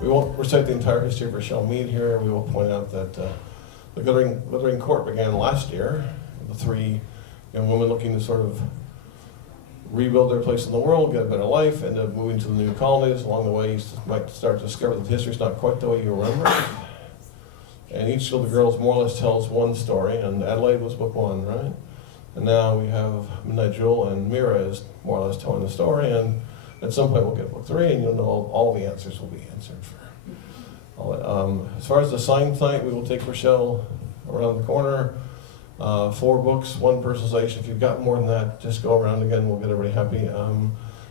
We won't recite the entire history of Richelle Mead here. We will point out that the Glittering Court began last year. The three young women looking to sort of rebuild their place in the world, get a better life, end up moving to the new colonies. Along the way, you might start to discover that history's not quite the way you remember it. And each of the girls more or less tells one story, and Adelaide was book one, right? And now we have Midnight Jewel, and Mira is more or less telling the story, and at some point we'll get book three, and you'll know all the answers will be answered for all that. As far as the sign tonight, we will take Richelle around the corner. 4 books, 1 personalization. If you've got more than that, just go around again, we'll get everybody happy.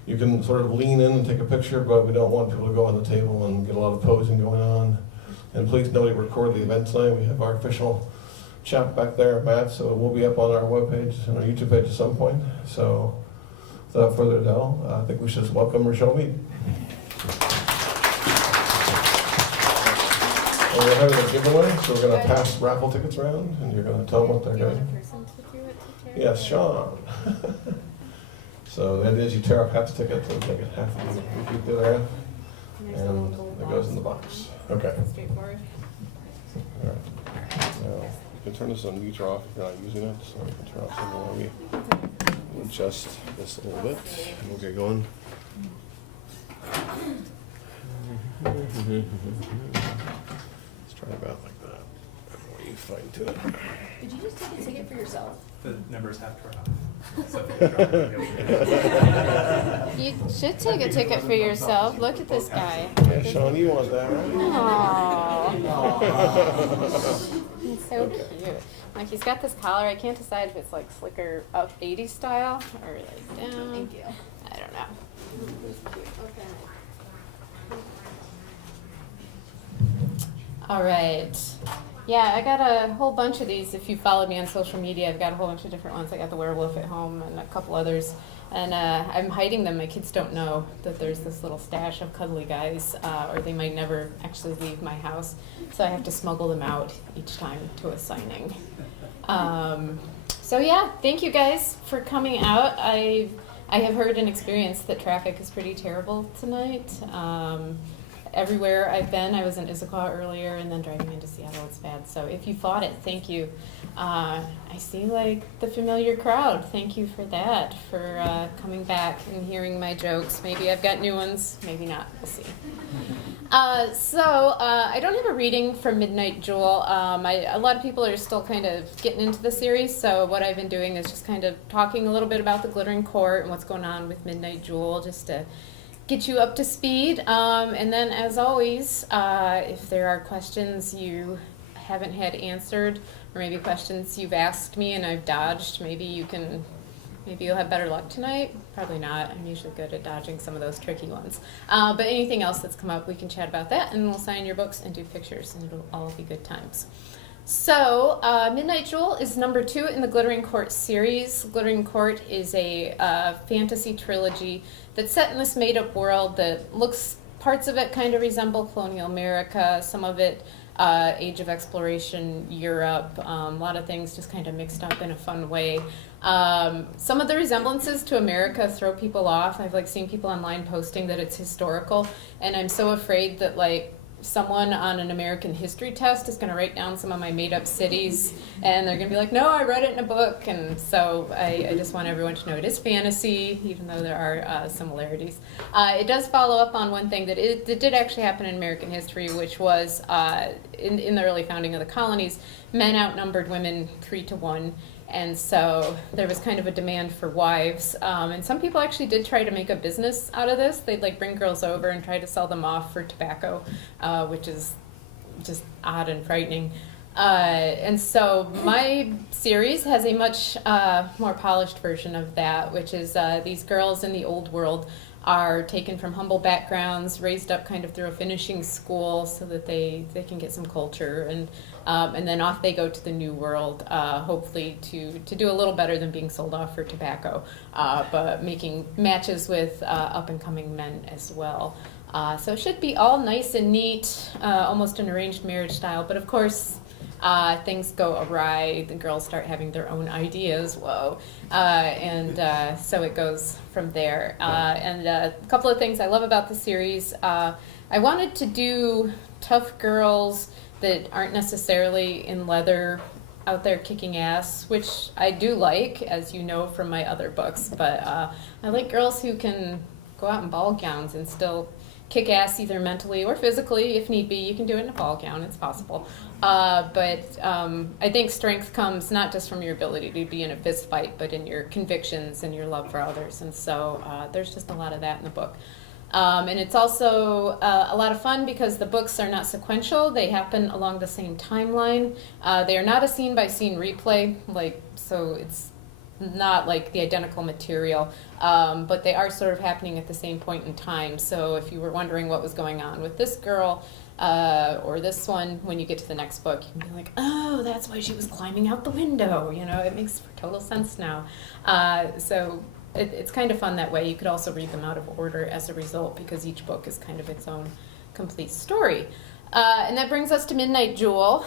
You can sort of lean in and take a picture, but we don't want people to go on the table and get a lot of posing going on. And please note we record the event tonight. We have our official chap back there, Matt, so it will be up on our webpage and our YouTube page at some point. So without further ado, I think we should just welcome Richelle Mead. And we're having a giveaway, so we're going to pass raffle tickets around, and you're going to tell them what they're getting. Yes, Sean. So the idea is you tear up half the ticket, so take it half of you keep the other half, and it goes in the box. Okay. Straightforward. All right. Now, you can turn this on mute or off if you're not using it, so you can turn off some more. We adjust this a little bit, and we'll get going. Let's try about like that. And what you find to it. Did you just take a ticket for yourself? The numbers have to run off. You should take a ticket for yourself. Look at this guy. Yeah, Sean, you want that, right? Aww. He's so cute. Like, he's got this collar. I can't decide if it's like slicker up 80s style or like down. Thank you. I don't know. He's cute. Okay. All right. Yeah, I got a whole bunch of these. If you followed me on social media, I've got a whole bunch of different ones. I got the werewolf at home and a couple others. And I'm hiding them. My kids don't know that there's this little stash of cuddly guys, or they might never actually leave my house. So I have to smuggle them out each time to a signing. So yeah, thank you guys for coming out. I have heard and experienced that traffic is pretty terrible tonight. Everywhere I've been, I was in Issaquah earlier, and then driving into Seattle, it's bad. So if you fought it, thank you. I see like the familiar crowd. Thank you for that, for coming back and hearing my jokes. Maybe I've got new ones, maybe not. We'll see. I don't have a reading from Midnight Jewel. A lot of people are still kind of getting into the series, so what I've been doing is just kind of talking a little bit about the Glittering Court and what's going on with Midnight Jewel, just to get you up to speed. And then, as always, if there are questions you haven't had answered, or maybe questions you've asked me and I've dodged, maybe you'll have better luck tonight. Probably not. I'm usually good at dodging some of those tricky ones. But anything else that's come up, we can chat about that, and we'll sign your books and do pictures, and it'll all be good times. So, Midnight Jewel is number 2 in the Glittering Court series. Glittering Court is a fantasy trilogy that's set in this made-up world that looks, parts of it kind of resemble colonial America, some of it Age of Exploration Europe, a lot of things just kind of mixed up in a fun way. Some of the resemblances to America throw people off. I've seen people online posting that it's historical, and I'm so afraid that someone on an American history test is going to write down some of my made-up cities, and they're going to be like, no, I read it in a book. And so I just want everyone to know it is fantasy, even though there are similarities. It does follow up on one thing that did actually happen in American history, which was in the early founding of the colonies, men outnumbered women 3-to-1. And so there was kind of a demand for wives. And some people actually did try to make a business out of this. They'd bring girls over and try to sell them off for tobacco, which is just odd and frightening. And so my series has a much more polished version of that, which is these girls in the old world are taken from humble backgrounds, raised up kind of through a finishing school so that they can get some culture, and then off they go to the new world, hopefully to do a little better than being sold off for tobacco, but making matches with up-and-coming men as well. So it should be all nice and neat, almost an arranged marriage style, but of course things go awry, the girls start having their own ideas, and so it goes from there. And a couple of things I love about the series, I wanted to do tough girls that aren't necessarily in leather out there kicking ass, which I do like, as you know from my other books, but I like girls who can go out in ball gowns and still kick ass either mentally or physically if need be. You can do it in a ball gown, it's possible. But I think strength comes not just from your ability to be in a fist fight, but in your convictions and your love for others. And so there's just a lot of that in the book. And it's also a lot of fun because the books are not sequential. They happen along the same timeline. They are not a scene-by-scene replay, so it's not like the identical material, but they are sort of happening at the same point in time. So if you were wondering what was going on with this girl or this one, when you get to the next book, you can be like, oh, that's why she was climbing out the window. It makes total sense now. So it's kind of fun that way. You could also read them out of order as a result because each book is kind of its own complete story. And that brings us to Midnight Jewel,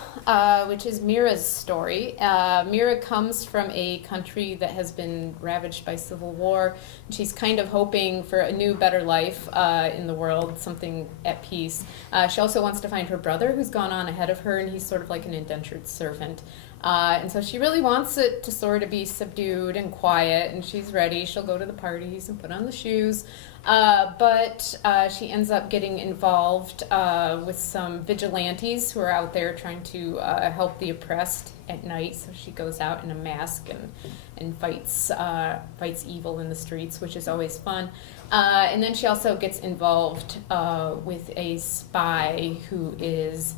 which is Mira's story. Mira comes from a country that has been ravaged by civil war. She's kind of hoping for a new, better life in the world, something at peace. She also wants to find her brother who's gone on ahead of her, and he's sort of like an indentured servant. And so she really wants it to sort of be subdued and quiet, and she's ready. She'll go to the parties and put on the shoes. But she ends up getting involved with some vigilantes who are out there trying to help the oppressed at night. So she goes out in a mask and fights evil in the streets, which is always fun. And then she also gets involved with a spy who is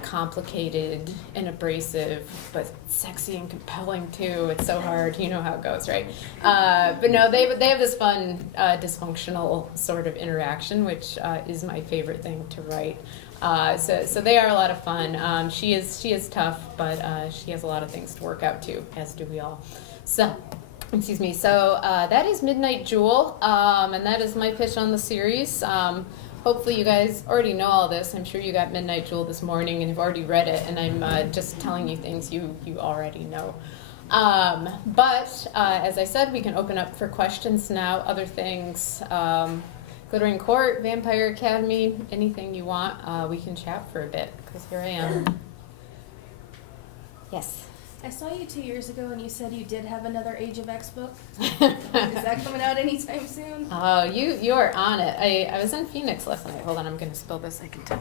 complicated and abrasive, but sexy and compelling too. It's so hard. You know how it goes, right? But no, they have this fun dysfunctional sort of interaction, which is my favorite thing to write. So they are a lot of fun. She is tough, but she has a lot of things to work out too, as do we all. So, excuse me. So that is Midnight Jewel, and that is my pitch on the series. Hopefully you guys already know all this. I'm sure you got Midnight Jewel this morning and have already read it, and I'm just telling you things you already know. But as I said, we can open up for questions now, other things, Glittering Court, Vampire Academy, anything you want. We can chat for a bit, because here I am. Yes? I saw you 2 years ago and you said you did have another Age of X book. Is that coming out anytime soon? Oh, you are on it. I was in Phoenix last night. Hold on, I'm going to spill this. I can tell.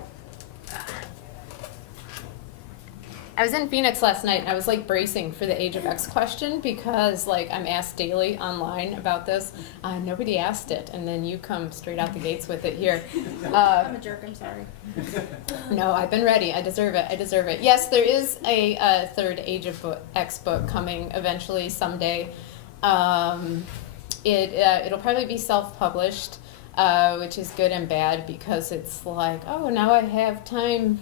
I was in Phoenix last night and I was like bracing for the Age of X question because like I'm asked daily online about this. Nobody asked it, and then you come straight out the gates with it here. I'm a jerk, I'm sorry. No, I've been ready. I deserve it. Yes, there is a third Age of X book coming eventually someday. It'll probably be self-published, which is good and bad because it's like, oh, now I have time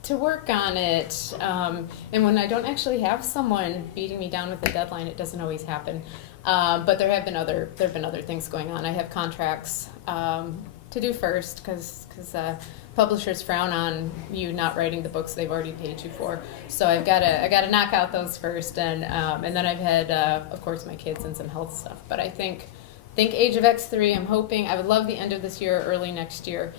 to work on it, and when I don't actually have someone beating me down with a deadline, it doesn't always happen. But there have been other things going on. I have contracts to do first because publishers frown on you not writing the books they've already paid you for. So I got to knock out those first, and then I've had of course my kids and some health stuff. But I think Age of X3. I'm hoping I would love the end of this year or early next year.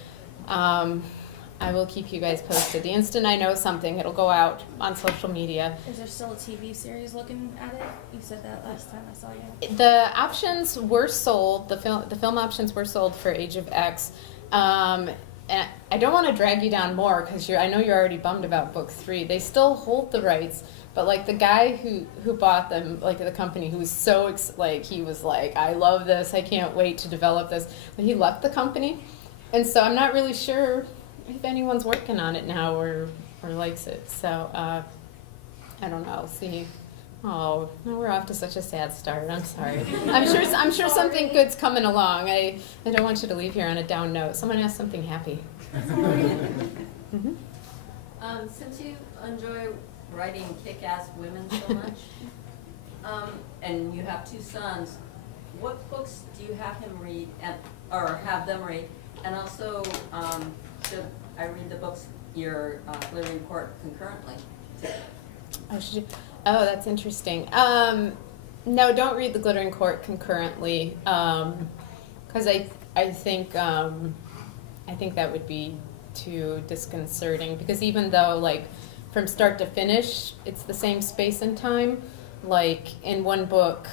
I will keep you guys posted. The instant I know something, it'll go out on social media. Is there still a TV series looking at it? You said that last time I saw you. The options were sold. The film options were sold for Age of X. And I don't want to drag you down more because I know you're already bummed about book 3. They still hold the rights, but like the guy who bought them, like the company, who was so he was like, I love this. I can't wait to develop this. But he left the company, and so I'm not really sure if anyone's working on it now or likes it. So I don't know. See. Oh, no, we're off to such a sad start. I'm sorry. I'm sure something good's coming along. I don't want you to leave here on a down note. Someone ask something happy. Mm-hmm. Since you enjoy writing kick-ass women so much, and you have 2 sons, what books do you have him read or have them read? And also, should I read the books your Glittering Court concurrently? Oh, should you? Oh, that's interesting. No, don't read the Glittering Court concurrently, because I think I think that would be too disconcerting, because even though, like, from start to finish, it's the same space and time, like, in one book,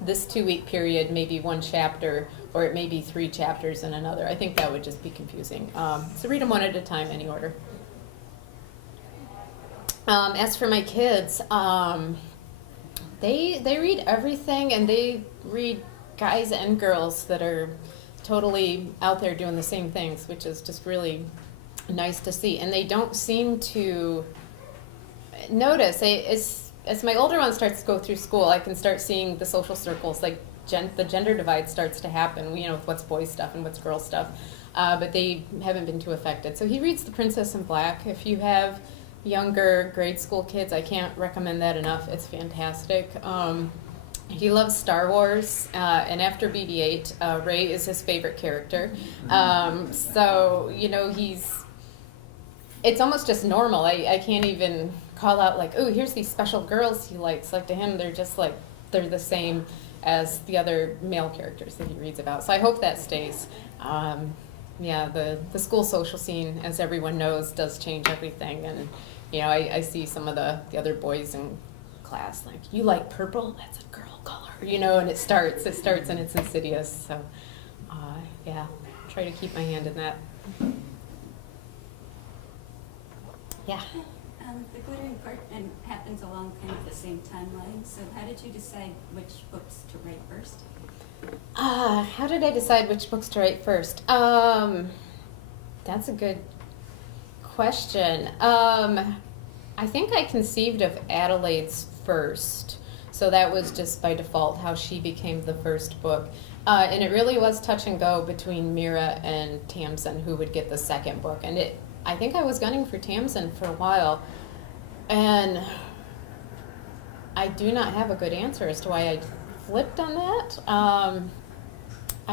this 2-week period may be one chapter, or it may be 3 chapters in another. I think that would just be confusing. So read them one at a time, any order. As for my kids, they read everything, and they read guys and girls that are totally out there doing the same things, which is just really nice to see. And they don't seem to notice. As my older one starts to go through school, I can start seeing the social circles, like the gender divide starts to happen, with what's boy stuff and what's girl stuff. But they haven't been too affected. So he reads The Princess in Black. If you have younger grade school kids, I can't recommend that enough. It's fantastic. He loves Star Wars, and after BB-8, Rey is his favorite character. So, it's almost just normal. I can't even call out like, oh, here's these special girls he likes. Like, to him, they're just like, they're the same as the other male characters that he reads about. So I hope that stays. The school social scene, as everyone knows, does change everything. And, I see some of the other boys in class, like, you like purple? That's a girl color, and it starts and it's insidious. So, try to keep my hand in that. Yeah. The Glittering Court happens along kind of the same timeline, so how did you decide which books to write first? How did I decide which books to write first? That's a good question. I think I conceived of Adelaide's first, so that was just by default how she became the first book. And it really was touch and go between Mira and Tamsin who would get the second book. And I think I was gunning for Tamsin for a while, and I do not have a good answer as to why I flipped on that. I'm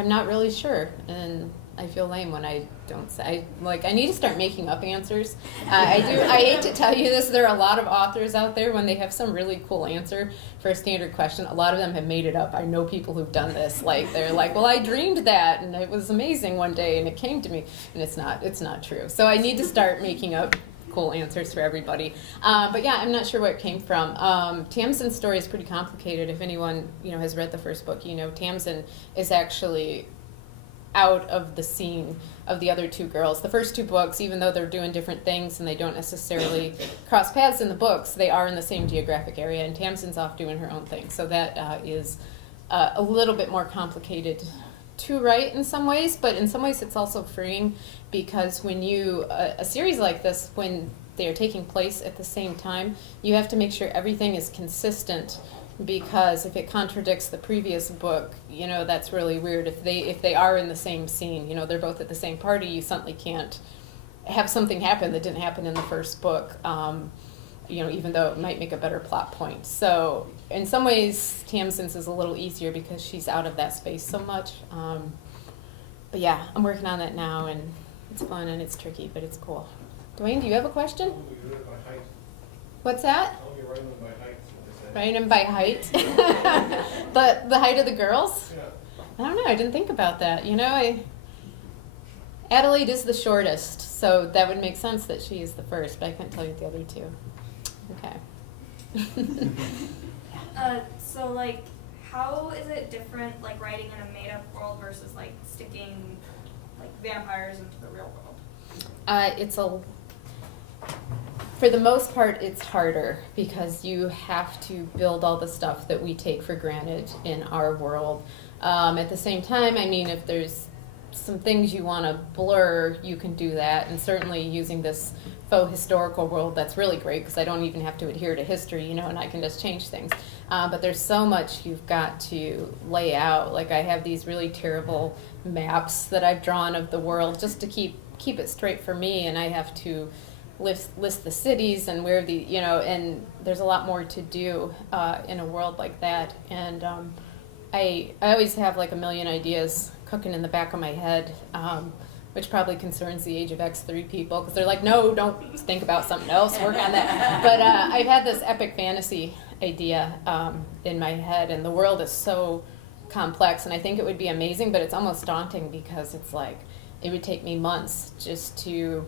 not really sure, and I feel lame when I don't say. I need to start making up answers. I hate to tell you this. There are a lot of authors out there, when they have some really cool answer for a standard question, a lot of them have made it up. I know people who've done this. Like, they're like, well, I dreamed that, and it was amazing one day, and it came to me, and it's not true. So I need to start making up cool answers for everybody. But yeah, I'm not sure where it came from. Tamsin's story is pretty complicated. If anyone has read the first book, Tamsin is actually out of the scene of the other 2 girls. The first 2 books, even though they're doing different things and they don't necessarily cross paths in the books, they are in the same geographic area, and Tamsin's off doing her own thing. So that is a little bit more complicated to write in some ways, but in some ways it's also freeing, because when a series like this, when they are taking place at the same time, you have to make sure everything is consistent, because if it contradicts the previous book, that's really weird. If they are in the same scene, they're both at the same party, you suddenly can't have something happen that didn't happen in the first book, even though it might make a better plot point. So in some ways, Tamsin's is a little easier because she's out of that space so much. But yeah, I'm working on that now, and it's fun and it's tricky, but it's cool. Dwayne, do you have a question? What's that? Writing them by height. The height of the girls? Yeah. I don't know. I didn't think about that. Adelaide is the shortest, so that would make sense that she is the first, but I couldn't tell you the other 2. Okay. So, how is it different, writing in a made-up world versus, sticking, vampires into the real world? For the most part, it's harder, because you have to build all the stuff that we take for granted in our world. At the same time, if there's some things you want to blur, you can do that. And certainly using this faux historical world, that's really great, because I don't even have to adhere to history, and I can just change things. But there's so much you've got to lay out. I have these really terrible maps that I've drawn of the world just to keep it straight for me, and I have to list the cities and where and there's a lot more to do in a world like that. And I always have a million ideas cooking in the back of my head, which probably concerns the Age of X3 people, because they're like, no, don't think about something else, work on that. But I've had this epic fantasy idea in my head, and the world is so complex, and I think it would be amazing, but it's almost daunting, because it's it would take me months just to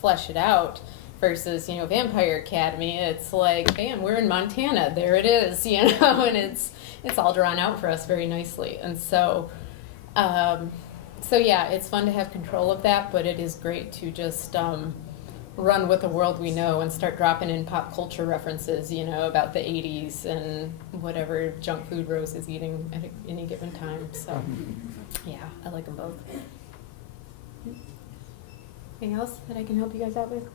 flesh it out. Versus, Vampire Academy, it's like, bam, we're in Montana, there it is, and it's all drawn out for us very nicely. And so yeah, it's fun to have control of that, but it is great to just run with the world we know and start dropping in pop culture references, about the 80s and whatever junk food Rose is eating at any given time. So yeah, I like them both. Anything else that I can help you guys out with?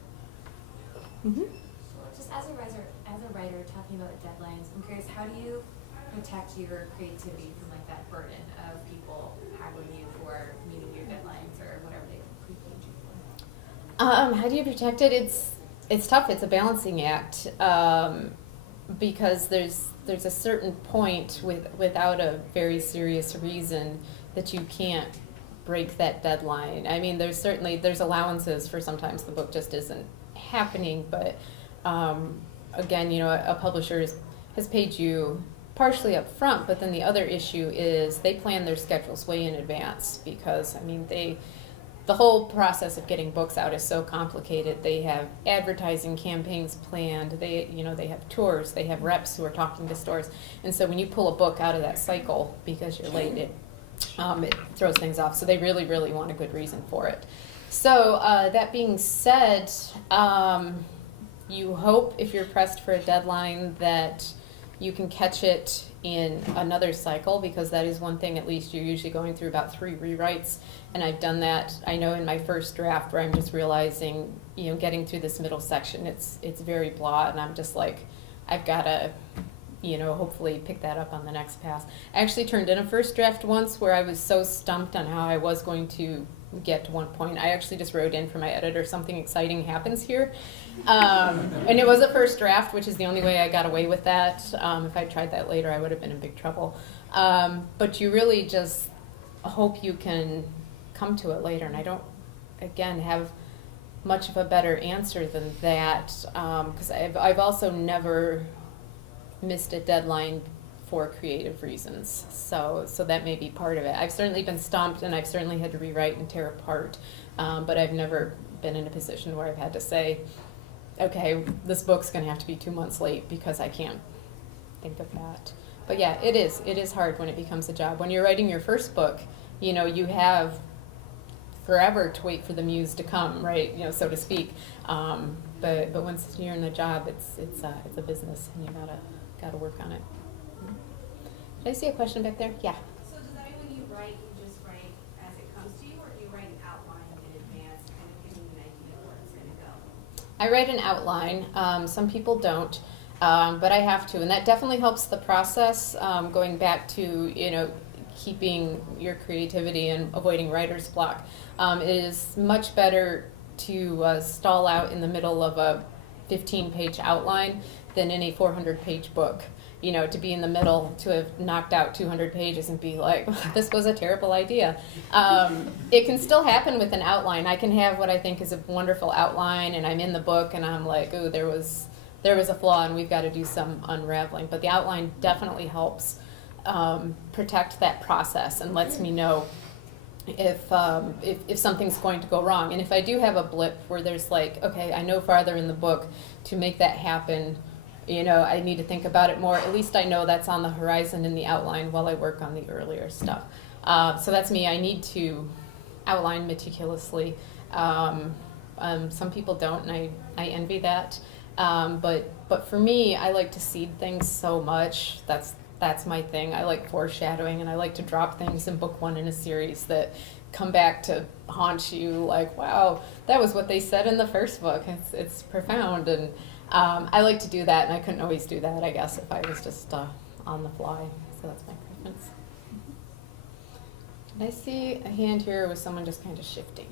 Mm-hmm. Just as a writer talking about deadlines, I'm curious, how do you protect your creativity from like that burden of people haggling you for meeting your deadlines or whatever they preclude you for? How do you protect it? It's tough. It's a balancing act because there's a certain point without a very serious reason that you can't break that deadline. I mean, there's allowances for sometimes the book just isn't happening, but again, a publisher has paid you partially up front, but then the other issue is they plan their schedules way in advance because, the whole process of getting books out is so complicated. They have advertising campaigns planned, they have tours, they have reps who are talking to stores, and so when you pull a book out of that cycle because you're late, it throws things off. So they really, really want a good reason for it. So that being said, you hope if you're pressed for a deadline that you can catch it in another cycle, because that is one thing, at least you're usually going through about 3 rewrites. And I've done that, I know, in my first draft where I'm just realizing, getting through this middle section, it's very blah, and I'm just like, I've got to, hopefully pick that up on the next pass. I actually turned in a first draft once where I was so stumped on how I was going to get to one point. I actually just wrote in for my editor, something exciting happens here. And it was a first draft, which is the only way I got away with that. If I tried that later, I would have been in big trouble. But you really just hope you can come to it later. And I don't, again, have much of a better answer than that, because I've also never missed a deadline for creative reasons, so that may be part of it. I've certainly been stumped, and I've certainly had to rewrite and tear apart, but I've never been in a position where I've had to say, okay, this book's going to have to be 2 months late because I can't think of that. But yeah, it is hard when it becomes a job. When you're writing your first book, you have forever to wait for the muse to come, right? So to speak. But once you're in the job, it's a business, and you gotta work on it. Did I see a question back there? Yeah. So does that mean when you write, you just write as it comes to you, or do you write an outline in advance, kind of giving you an idea of where it's going to go? I write an outline. Some people don't, but I have to, and that definitely helps the process. Going back to keeping your creativity and avoiding writer's block. It is much better to stall out in the middle of a 15-page outline than in a 400-page book. To be in the middle, to have knocked out 200 pages and be like, this was a terrible idea. It can still happen with an outline. I can have what I think is a wonderful outline, and I'm in the book, and I'm like, oh, there was a flaw, and we've got to do some unraveling. But the outline definitely helps protect that process and lets me know if something's going to go wrong. And if I do have a blip where there's like, okay, I know farther in the book to make that happen, I need to think about it more. At least I know that's on the horizon in the outline while I work on the earlier stuff. So that's me. I need to outline meticulously. Some people don't, and I envy that. But for me, I like to seed things so much. That's my thing. I like foreshadowing, and I like to drop things in book 1 in a series that come back to haunt you. Like, wow, that was what they said in the first book. It's profound, and I like to do that, and I couldn't always do that, I guess, if I was just on the fly. So that's my preference. Did I see a hand here with someone just kind of shifting?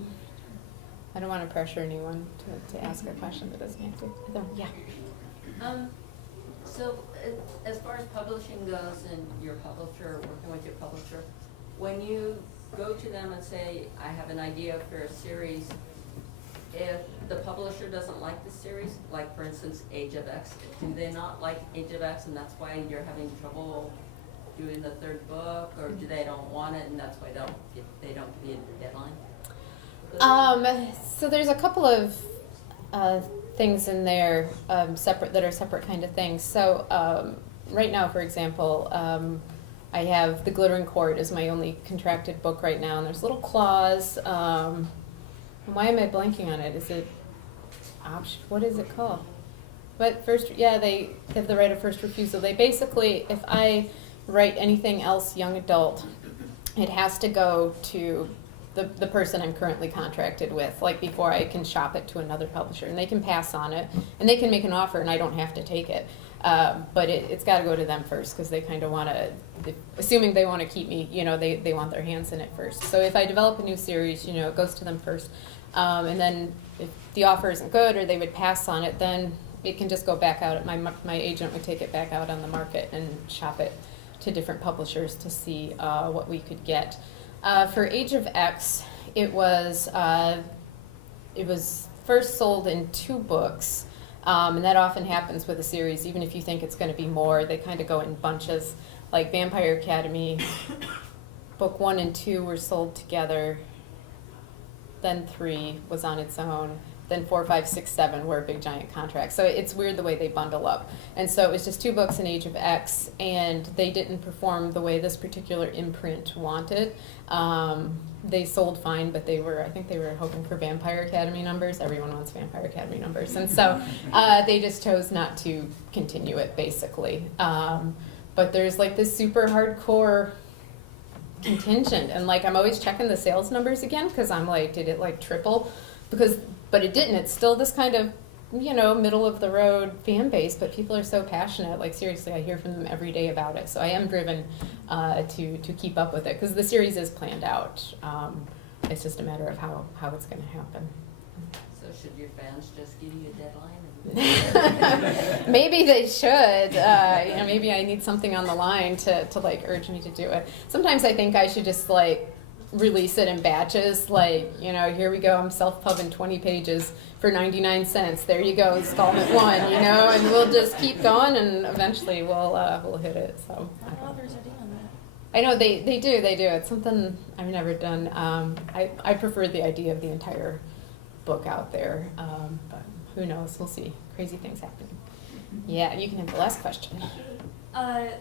I don't want to pressure anyone to ask a question that doesn't have to. Yeah. So as far as publishing goes and your publisher, working with your publisher, when you go to them and say, I have an idea for a series, if the publisher doesn't like the series, like for instance Age of X, do they not like Age of X and that's why you're having trouble doing the 3rd book, or do they don't want it and that's why they don't give you a deadline? So there's a couple of things in there separate that are separate kind of things. So right now, for example, I have The Glittering Court is my only contracted book right now, and there's little clause. Why am I blanking on it? Is it option? What is it called? But first, yeah, they have the right of first refusal. They basically, if I write anything else young adult, it has to go to the person I'm currently contracted with, like before I can shop it to another publisher. And they can pass on it, and they can make an offer, and I don't have to take it. But it's got to go to them first, because they kind of want to, assuming they want to keep me, they want their hands in it first. So if I develop a new series, it goes to them first. And then if the offer isn't good or they would pass on it, then it can just go back out. My agent would take it back out on the market and shop it to different publishers to see what we could get. For Age of X, it was first sold in 2 books, and that often happens with a series. Even if you think it's going to be more, they kind of go in bunches. Like Vampire Academy, book 1 and 2 were sold together. Then 3 was on its own. Then 4, 5, 6, 7 were a big giant contract. So it's weird the way they bundle up. And so it was just 2 books in Age of X, and they didn't perform the way this particular imprint wanted. They sold fine, but I think they were hoping for Vampire Academy numbers. Everyone wants Vampire Academy numbers. And so they just chose not to continue it, basically. But there's like this super hardcore contingent, and like I'm always checking the sales numbers again, because I'm like, did it like triple? But it didn't. It's still this kind of, middle of the road fan base, but people are so passionate. Like seriously, I hear from them every day about it. So I am driven to keep up with it, because the series is planned out. It's just a matter of how it's going to happen. So should your fans just give you a deadline? Maybe they should. Maybe I need something on the line to like urge me to do it. Sometimes I think I should just like release it in batches, like, here we go, I'm self-pubbing 20 pages for 99 cents. There you go, installment 1, and we'll just keep going, and eventually we'll hit it. So Authors are doing that. I know they do. It's something I've never done. I prefer the idea of the entire book out there, but who knows? We'll see. Crazy things happen. Yeah, you can have the last question.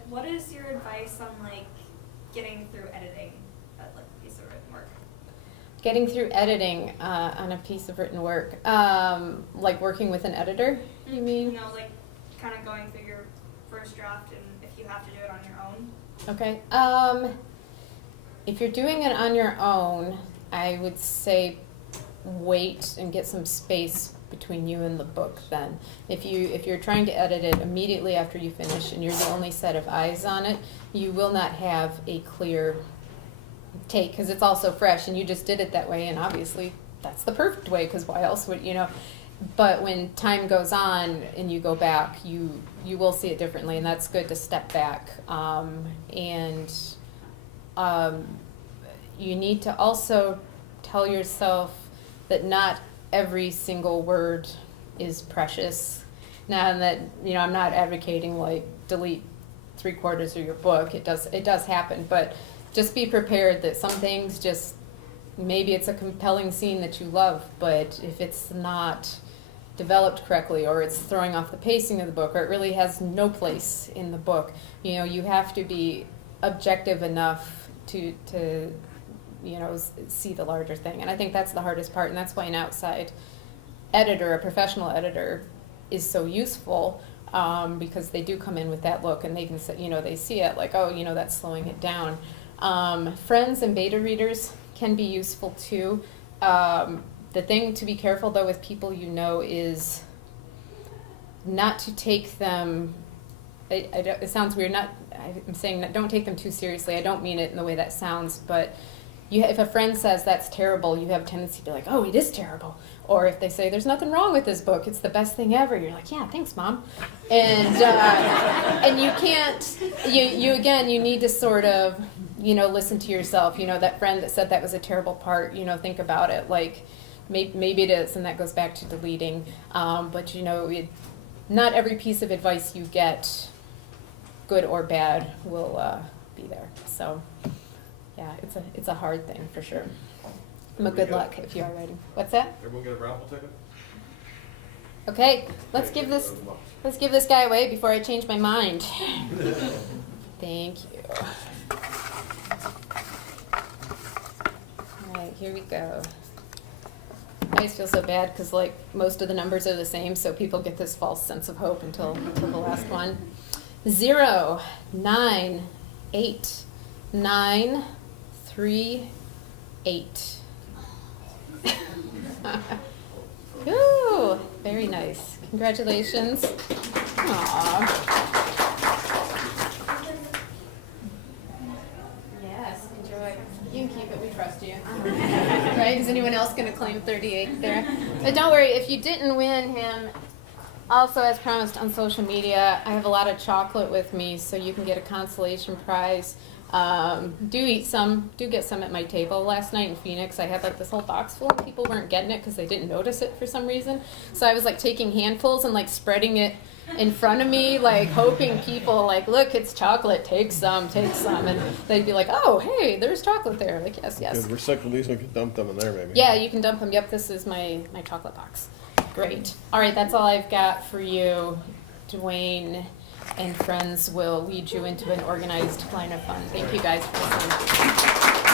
What is your advice on like getting through editing like a piece of written work? Getting through editing on a piece of written work, like working with an editor, you mean? Like kind of going through your first draft, and if you have to do it on your own. Okay. If you're doing it on your own, I would say wait and get some space between you and the book then. If you're trying to edit it immediately after you finish and you're the only set of eyes on it, you will not have a clear take, because it's also fresh and you just did it that way, and obviously that's the perfect way, because why else would but when time goes on and you go back, you will see it differently, and that's good to step back. You need to also tell yourself that not every single word is precious. Now, and that I'm not advocating like delete 3/4 of your book. It does happen, but just be prepared that some things just, maybe it's a compelling scene that you love, but if it's not developed correctly, or it's throwing off the pacing of the book, or it really has no place in the book, you have to be objective enough to see the larger thing. And I think that's the hardest part, and that's why an outside editor, a professional editor, is so useful, because they do come in with that look, and they can say, they see it like, oh, that's slowing it down. Friends and beta readers can be useful too. The thing to be careful though with people is not to take them, it sounds weird, I'm saying that don't take them too seriously. I don't mean it in the way that sounds, but if a friend says that's terrible, you have a tendency to be like, oh, it is terrible. Or if they say there's nothing wrong with this book, it's the best thing ever, you're like, yeah, thanks, Mom. And and you can't, you need to sort of, listen to yourself. That friend that said that was a terrible part, think about it. Like, maybe it is, and that goes back to deleting. But not every piece of advice you get, good or bad, will be there. So, yeah, it's a hard thing for sure. I'm a good luck if you are writing. What's that? Everyone get a raffle ticket? Okay, let's give this guy away before I change my mind. Thank you. All right, here we go. I always feel so bad because like most of the numbers are the same, so people get this false sense of hope until the last one. 0, 9, 8, 9, 3, 8. Ooh, very nice. Congratulations. Aww. Yes, enjoy. You can keep it, we trust you. Right? Is anyone else going to claim 38 there? But don't worry, if you didn't win him, also as promised on social media, I have a lot of chocolate with me, so you can get a consolation prize. Do get some at my table. Last night in Phoenix, I had like this whole box full and people weren't getting it because they didn't notice it for some reason. So I was like taking handfuls and like spreading it in front of me, like hoping people like, look, it's chocolate, take some. And they'd be like, oh, hey, there's chocolate there. Like, yes. Could recycle these, we could dump them in there maybe. Yeah, you can dump them. Yep, this is my chocolate box. Great. All right, that's all I've got for you. Dwayne and friends will lead you into an organized line of fun. Thank you guys for listening.